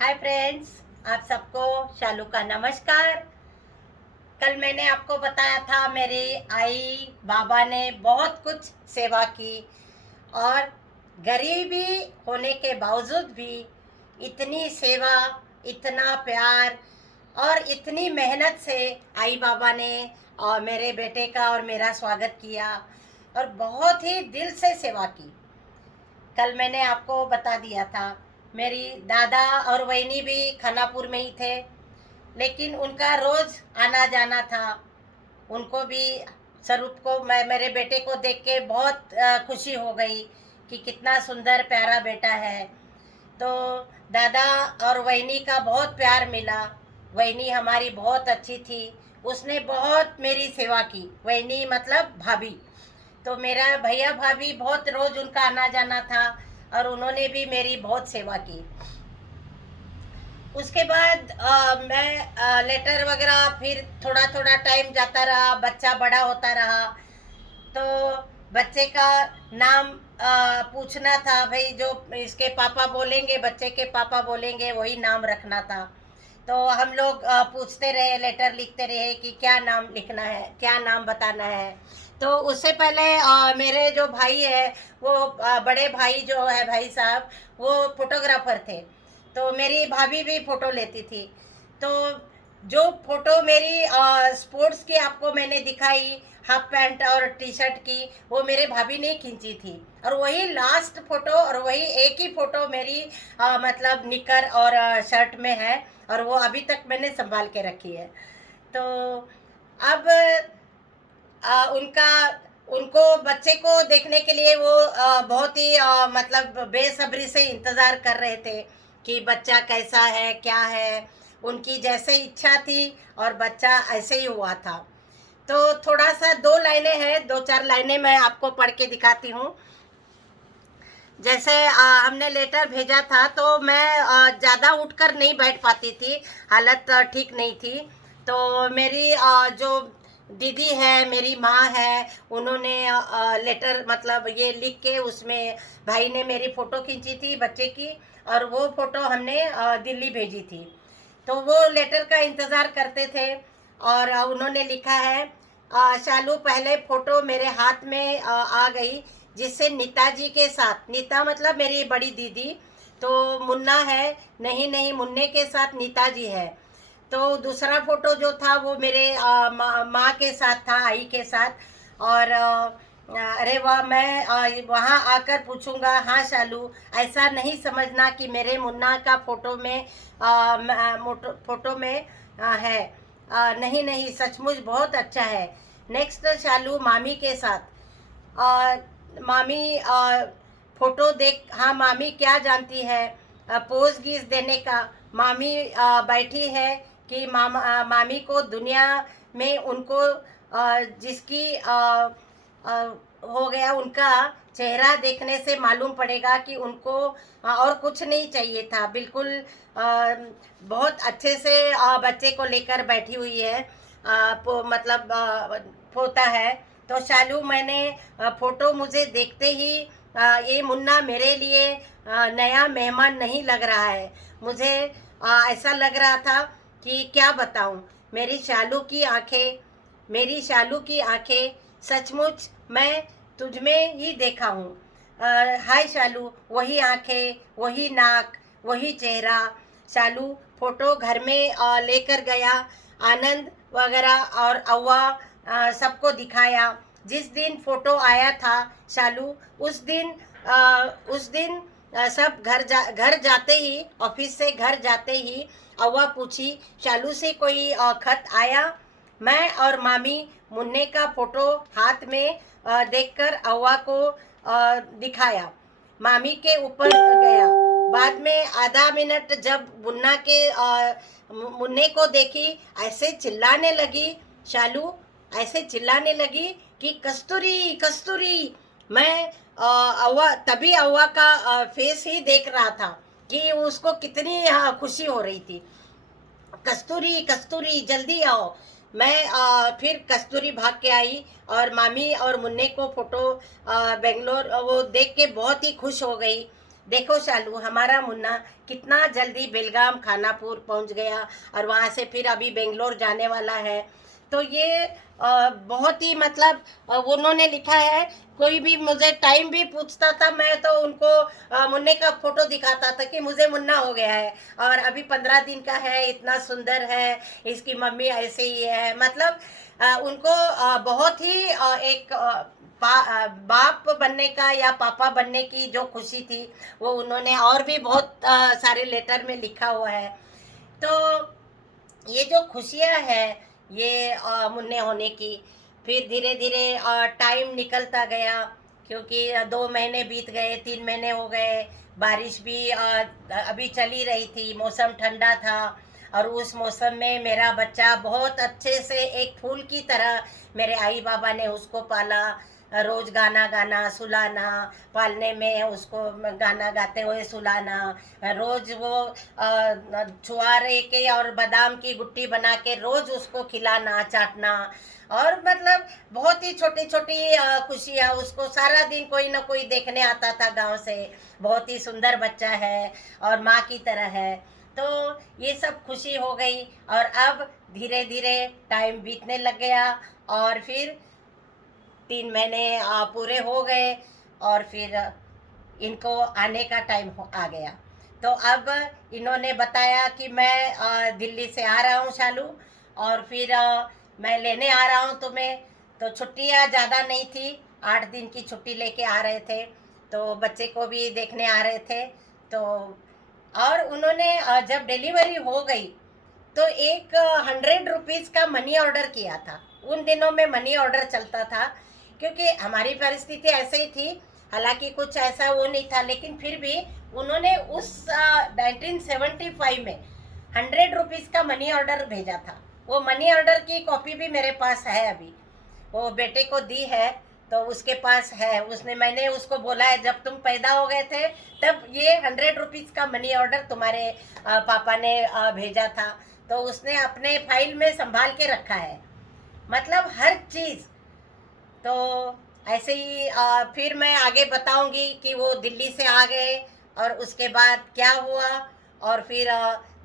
Hi friends, आप सबको शालू का नमस्कार। कल मैंने आपको बताया था मेरी आई बाबा ने बहुत कुछ सेवा की और गरीबी होने के बावजूद भी इतनी सेवा, इतना प्यार और इतनी मेहनत से आई बाबा ने और मेरे बेटे का और मेरा स्वागत किया और बहुत ही दिल से सेवा की। कल मैंने आपको बता दिया था, मेरी दादा और वहीनी भी खानापुर में ही थे, लेकिन उनका रोज़ आना जाना था। उनको भी स्वरूप को मैं मेरे बेटे को देख के बहुत खुशी हो गई कि कितना सुंदर प्यारा बेटा है। तो दादा और वहीनी का बहुत प्यार मिला। वहीनी हमारी बहुत अच्छी थी, उसने बहुत मेरी सेवा की। वहीनी मतलब भाभी। तो मेरा भैया भाभी बहुत रोज उनका आना जाना था और उन्होंने भी मेरी बहुत सेवा की। उसके बाद मैं लेटर वगैरह, फिर थोड़ा थोड़ा टाइम जाता रहा, बच्चा बड़ा होता रहा। तो बच्चे का नाम पूछना था भाई, जो इसके पापा बोलेंगे, बच्चे के पापा बोलेंगे वही नाम रखना था। तो हम लोग पूछते रहे, लेटर लिखते रहे कि क्या नाम लिखना है, क्या नाम बताना है। तो उससे पहले मेरे जो भाई है वो बड़े भाई जो है भाई साहब, वो फोटोग्राफर थे। तो मेरी भाभी भी फोटो लेती थी। तो जो फोटो मेरी स्पोर्ट्स की आपको मैंने दिखाई, हाफ पैंट और टी शर्ट की, वो मेरे भाभी ने खींची थी। और वही लास्ट फोटो और वही एक ही फोटो मेरी मतलब निकर और शर्ट में है और वो अभी तक मैंने संभाल के रखी है। तो अब उनका उनको बच्चे को देखने के लिए वो बहुत ही मतलब बेसब्री से इंतज़ार कर रहे थे कि बच्चा कैसा है, क्या है। उनकी जैसे इच्छा थी और बच्चा ऐसे ही हुआ था। तो थोड़ा सा दो लाइनें हैं, दो चार लाइनें मैं आपको पढ़ के दिखाती हूँ। जैसे हमने लेटर भेजा था तो मैं ज़्यादा उठकर नहीं बैठ पाती थी, हालत ठीक नहीं थी। तो मेरी जो दीदी है, मेरी माँ है, उन्होंने लेटर मतलब ये लिख के उसमें भाई ने मेरी फ़ोटो खींची थी बच्चे की और वो फ़ोटो हमने दिल्ली भेजी थी। तो वो लेटर का इंतज़ार करते थे और उन्होंने लिखा है, शालू पहले फ़ोटो मेरे हाथ में आ गई, जिससे नीताजी के साथ, नीता मतलब मेरी बड़ी दीदी, तो मुन्ना है, नहीं नहीं मुन्ने के साथ नीताजी है। तो दूसरा फोटो जो था वो मेरे माँ के साथ था, आई के साथ। और अरे वाह, मैं वहाँ आकर पूछूंगा, हाँ शालू ऐसा नहीं समझना कि मेरे मुन्ना का फोटो में फोटो में है। नहीं नहीं, सचमुच बहुत अच्छा है। नेक्स्ट शालू मामी के साथ। मामी फोटो देख, हाँ मामी क्या जानती है पोज गीस देने का। मामी बैठी है कि मामी को दुनिया में उनको जिसकी हो गया, उनका चेहरा देखने से मालूम पड़ेगा कि उनको और कुछ नहीं चाहिए था। बिल्कुल बहुत अच्छे से बच्चे को लेकर बैठी हुई है। मतलब पोता है। तो शालू मैंने फोटो मुझे देखते ही ये मुन्ना मेरे लिए नया मेहमान नहीं लग रहा है। मुझे ऐसा लग रहा था कि क्या बताऊं। मेरी शालू की आंखें, मेरी शालू की आंखें, सचमुच मैं तुझ में ही देखा हूँ। हाय शालू, वही आंखें, वही नाक, वही चेहरा। शालू फोटो घर में लेकर गया, आनंद वगैरह और अव्वा सबको दिखाया। जिस दिन फोटो आया था शालू, उस दिन सब घर जाते ही, ऑफिस से घर जाते ही अव्वा पूछी, शालू से कोई खत आया। मैं और मामी मुन्ने का फोटो हाथ में देखकर अव्वा को दिखाया। मामी के ऊपर गया। बाद में आधा मिनट जब मुन्ने को देखी, ऐसे चिल्लाने लगी शालू, ऐसे चिल्लाने लगी कि कस्तूरी कस्तूरी। मैं तभी अव्वा का फेस ही देख रहा था कि उसको कितनी खुशी हो रही थी। कस्तूरी कस्तूरी जल्दी आओ। मैं फिर कस्तूरी भाग के आई और मामी और मुन्ने को फोटो बेंगलोर वो देख के बहुत ही खुश हो गई। देखो शालू, हमारा मुन्ना कितना जल्दी बेलगाम खानापुर पहुंच गया और वहां से फिर अभी बेंगलोर जाने वाला है। तो ये बहुत ही मतलब उन्होंने लिखा है, कोई भी मुझे टाइम भी पूछता था, मैं तो उनको मुन्ने का फोटो दिखाता था कि मुझे मुन्ना हो गया है और अभी 15 दिन का है, इतना सुंदर है, इसकी मम्मी ऐसे ही है। मतलब उनको बहुत ही एक बाप बनने का या पापा बनने की जो खुशी थी, वो उन्होंने और भी बहुत सारे लेटर में लिखा हुआ है। तो ये जो खुशियाँ हैं, ये मुन्ने होने की, फिर धीरे धीरे टाइम निकलता गया, क्योंकि 2 महीने बीत गए, 3 महीने हो गए, बारिश भी अभी चली रही थी, मौसम ठंडा था और उस मौसम में मेरा बच्चा बहुत अच्छे से एक फूल की तरह मेरे आई बाबा ने उसको पाला। रोज गाना गाना, सुलाना, पालने में उसको गाना गाते हुए सुलाना, रोज वो छुआरे के और बादाम की गुट्टी बना के रोज उसको खिलाना, चाटना। और मतलब बहुत ही छोटी छोटी खुशियाँ, उसको सारा दिन कोई ना कोई देखने आता था गांव से, बहुत ही सुंदर बच्चा है और माँ की तरह है। तो ये सब खुशी हो गई और अब धीरे धीरे टाइम बीतने लग गया और फिर 3 महीने पूरे हो गए और फिर इनको आने का टाइम आ गया। तो अब इन्होंने बताया कि मैं दिल्ली से आ रहा हूँ शालू, और फिर मैं लेने आ रहा हूँ तुम्हें। तो छुट्टियाँ ज़्यादा नहीं थी, 8 दिन की छुट्टी लेके आ रहे थे, तो बच्चे को भी देखने आ रहे थे। तो और उन्होंने जब डिलीवरी हो गई तो एक 100 रुपीज़ का मनी ऑर्डर किया था। उन दिनों में मनी ऑर्डर चलता था, क्योंकि हमारी परिस्थिति ऐसे ही थी। हालांकि कुछ ऐसा वो नहीं था, लेकिन फिर भी उन्होंने उस 1975 में 100 रुपीज़ का मनी ऑर्डर भेजा था। वो मनी ऑर्डर की कॉपी भी मेरे पास है अभी, वो बेटे को दी है, तो उसके पास है। उसने, मैंने उसको बोला है जब तुम पैदा हो गए थे तब ये 100 रुपीज़ का मनी ऑर्डर तुम्हारे पापा ने भेजा था। तो उसने अपने फाइल में संभाल के रखा है, मतलब हर चीज़। तो ऐसे ही फिर मैं आगे बताऊंगी कि वो दिल्ली से आ गए और उसके बाद क्या हुआ। और फिर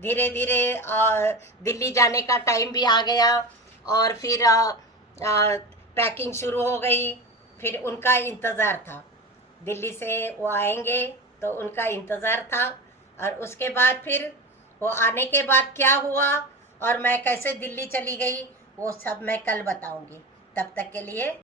धीरे धीरे दिल्ली जाने का टाइम भी आ गया और फिर पैकिंग शुरू हो गई। फिर उनका इंतज़ार था, दिल्ली से वो आएंगे तो उनका इंतज़ार था। और उसके बाद फिर वो आने के बाद क्या हुआ और मैं कैसे दिल्ली चली गई, वो सब मैं कल बताऊंगी। तब तक के लिए